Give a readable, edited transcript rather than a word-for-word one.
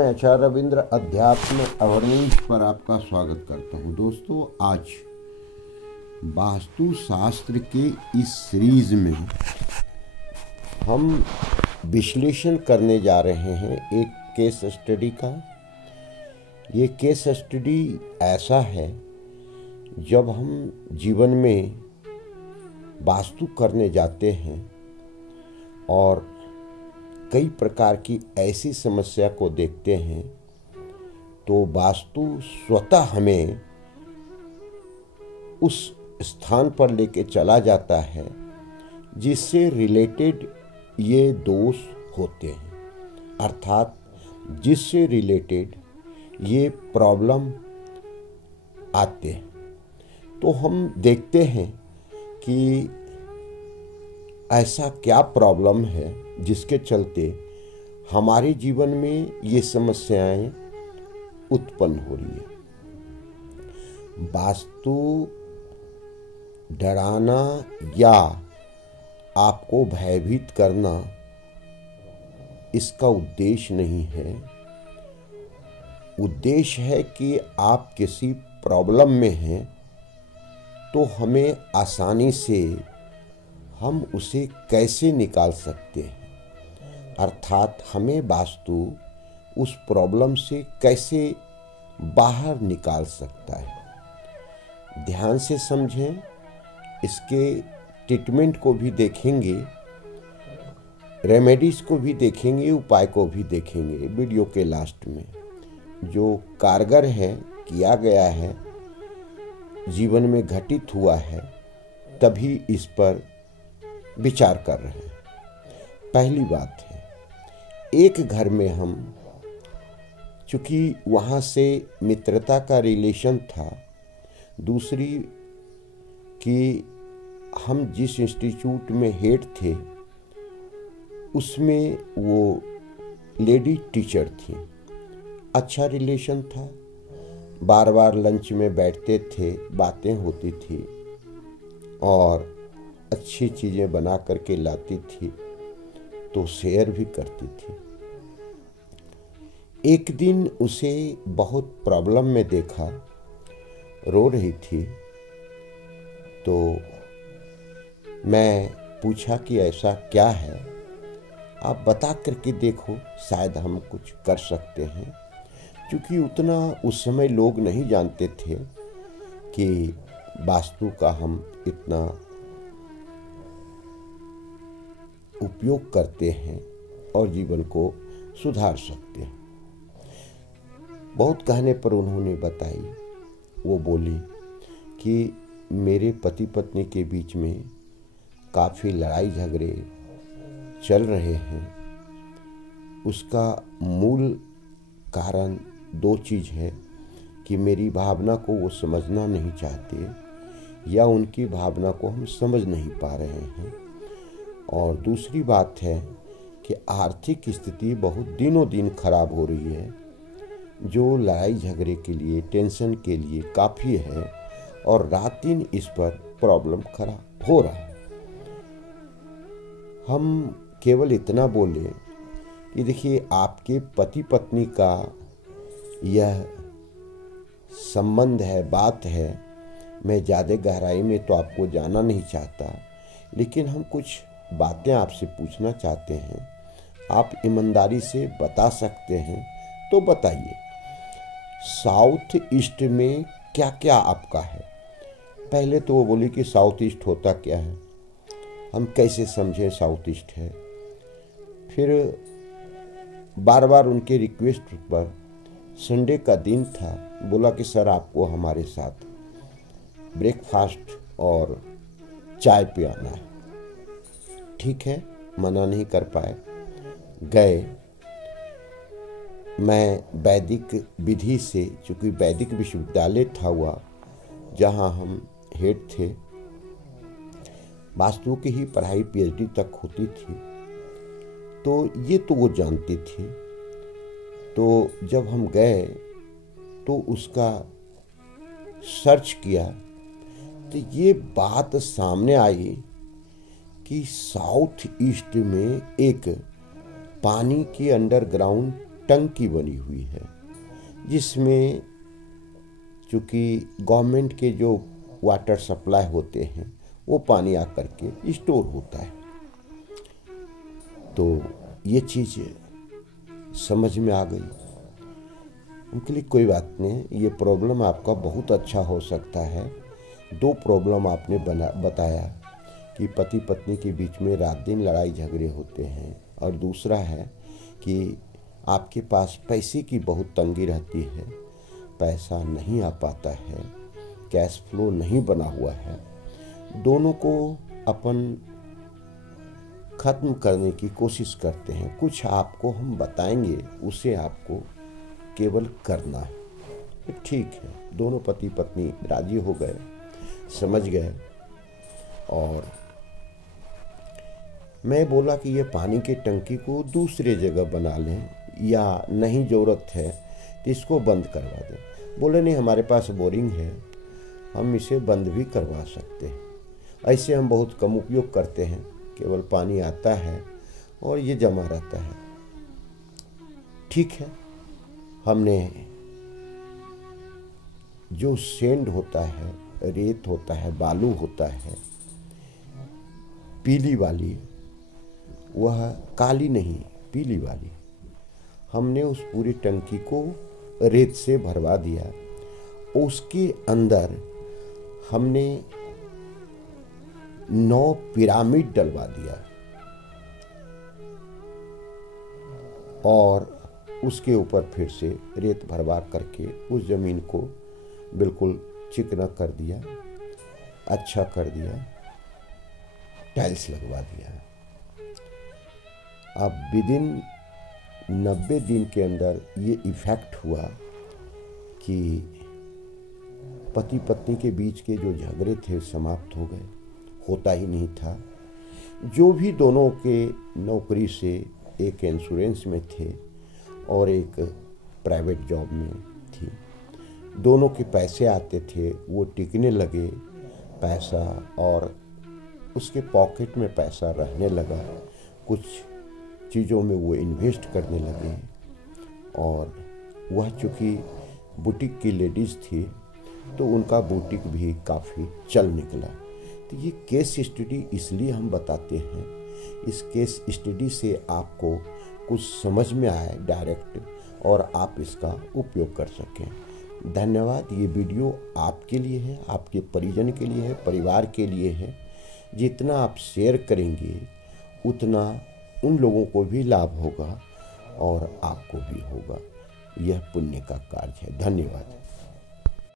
मैं आचार्य रविंद्र अध्यात्म अवर्णीश पर आपका स्वागत करता हूं। दोस्तों, आज वास्तु शास्त्र के इस सीरीज में हम विश्लेषण करने जा रहे हैं एक केस स्टडी का। ये केस स्टडी ऐसा है, जब हम जीवन में वास्तु करने जाते हैं और कई प्रकार की ऐसी समस्या को देखते हैं, तो वास्तु स्वतः हमें उस स्थान पर लेके चला जाता है जिससे रिलेटेड ये दोष होते हैं, अर्थात जिससे रिलेटेड ये प्रॉब्लम आते हैं। तो हम देखते हैं कि ऐसा क्या प्रॉब्लम है जिसके चलते हमारे जीवन में ये समस्याएं उत्पन्न हो रही है। वास्तु डराना या आपको भयभीत करना इसका उद्देश्य नहीं है। उद्देश्य है कि आप किसी प्रॉब्लम में हैं तो हमें आसानी से हम उसे कैसे निकाल सकते हैं, अर्थात हमें वास्तु उस प्रॉब्लम से कैसे बाहर निकाल सकता है। ध्यान से समझें, इसके ट्रीटमेंट को भी देखेंगे, रेमेडीज को भी देखेंगे, उपाय को भी देखेंगे। वीडियो के लास्ट में जो कारगर है, किया गया है, जीवन में घटित हुआ है, तभी इस पर विचार कर रहे हैं। पहली बात है, एक घर में हम, चूंकि वहाँ से मित्रता का रिलेशन था, दूसरी कि हम जिस इंस्टीट्यूट में हेड थे उसमें वो लेडी टीचर थी, अच्छा रिलेशन था, बार बार लंच में बैठते थे, बातें होती थी और अच्छी चीज़ें बना करके लाती थी तो शेयर भी करती थी। एक दिन उसे बहुत प्रॉब्लम में देखा, रो रही थी, तो मैं पूछा कि ऐसा क्या है, आप बता करके देखो, शायद हम कुछ कर सकते हैं। क्योंकि उतना उस समय लोग नहीं जानते थे कि वास्तु का हम इतना उपयोग करते हैं और जीवन को सुधार सकते हैं। बहुत कहने पर उन्होंने बताई, वो बोली कि मेरे पति पत्नी के बीच में काफ़ी लड़ाई झगड़े चल रहे हैं। उसका मूल कारण दो चीज़ है कि मेरी भावना को वो समझना नहीं चाहते या उनकी भावना को हम समझ नहीं पा रहे हैं, और दूसरी बात है कि आर्थिक स्थिति बहुत दिनों दिन खराब हो रही है, जो लड़ाई झगड़े के लिए, टेंशन के लिए काफ़ी है, और रात दिन इस पर प्रॉब्लम खराब हो रहा है। हम केवल इतना बोले कि देखिए, आपके पति पत्नी का यह संबंध है, बात है, मैं ज़्यादा गहराई में तो आपको जाना नहीं चाहता, लेकिन हम कुछ बातें आपसे पूछना चाहते हैं, आप ईमानदारी से बता सकते हैं तो बताइए। साउथ ईस्ट में क्या क्या आपका है? पहले तो वो बोली कि साउथ ईस्ट होता क्या है, हम कैसे समझें साउथ ईस्ट है। फिर बार बार उनके रिक्वेस्ट पर, संडे का दिन था, बोला कि सर आपको हमारे साथ ब्रेकफास्ट और चाय पे आना है। ठीक है, मना नहीं कर पाए, गए। मैं वैदिक विधि से, चूँकि वैदिक विश्वविद्यालय था हुआ जहाँ हम हेड थे, वास्तु की ही पढ़ाई पीएचडी तक होती थी, तो ये तो वो जानती थी। तो जब हम गए तो उसका सर्च किया तो ये बात सामने आई कि साउथ ईस्ट में एक पानी की अंडरग्राउंड टंकी बनी हुई है, जिसमें चूँकि गवर्नमेंट के जो वाटर सप्लाई होते हैं वो पानी आकर के स्टोर होता है। तो ये चीज़ समझ में आ गई। उनके लिए कोई बात नहीं, ये प्रॉब्लम आपका बहुत अच्छा हो सकता है। 2 प्रॉब्लम आपने बताया कि पति पत्नी के बीच में रात दिन लड़ाई झगड़े होते हैं, और दूसरा है कि आपके पास पैसे की बहुत तंगी रहती है, पैसा नहीं आ पाता है, कैश फ्लो नहीं बना हुआ है। दोनों को अपन ख़त्म करने की कोशिश करते हैं। कुछ आपको हम बताएंगे, उसे आपको केवल करना है। ठीक है, दोनों पति पत्नी राजी हो गए, समझ गए। और मैं बोला कि ये पानी की टंकी को दूसरे जगह बना लें, या नहीं ज़रूरत है तो इसको बंद करवा दें। बोले नहीं, हमारे पास बोरिंग है, हम इसे बंद भी करवा सकते हैं। ऐसे हम बहुत कम उपयोग करते हैं, केवल पानी आता है और ये जमा रहता है। ठीक है, हमने जो सेंड होता है, रेत होता है, बालू होता है, पीली वाली, वह काली नहीं पीली वाली, हमने उस पूरी टंकी को रेत से भरवा दिया। उसके अंदर हमने 9 पिरामिड डलवा दिया और उसके ऊपर फिर से रेत भरवा करके उस ज़मीन को बिल्कुल चिकना कर दिया, अच्छा कर दिया, टाइल्स लगवा दिया। अब विदिन 90 दिन के अंदर ये इफ़ेक्ट हुआ कि पति पत्नी के बीच के जो झगड़े थे समाप्त हो गए, होता ही नहीं था। जो भी दोनों के नौकरी से, एक इंश्योरेंस में थे और एक प्राइवेट जॉब में थी, दोनों के पैसे आते थे, वो टिकने लगे पैसा, और उसके पॉकेट में पैसा रहने लगा। कुछ चीज़ों में वो इन्वेस्ट करने लगे, और वह चूँकि बुटीक की लेडीज़ थी तो उनका बुटीक भी काफ़ी चल निकला। तो ये केस स्टडी इसलिए हम बताते हैं, इस केस स्टडी से आपको कुछ समझ में आए डायरेक्ट, और आप इसका उपयोग कर सकें। धन्यवाद। ये वीडियो आपके लिए है, आपके परिजन के लिए है, परिवार के लिए है। जितना आप शेयर करेंगे उतना उन लोगों को भी लाभ होगा और आपको भी होगा। यह पुण्य का कार्य है। धन्यवाद।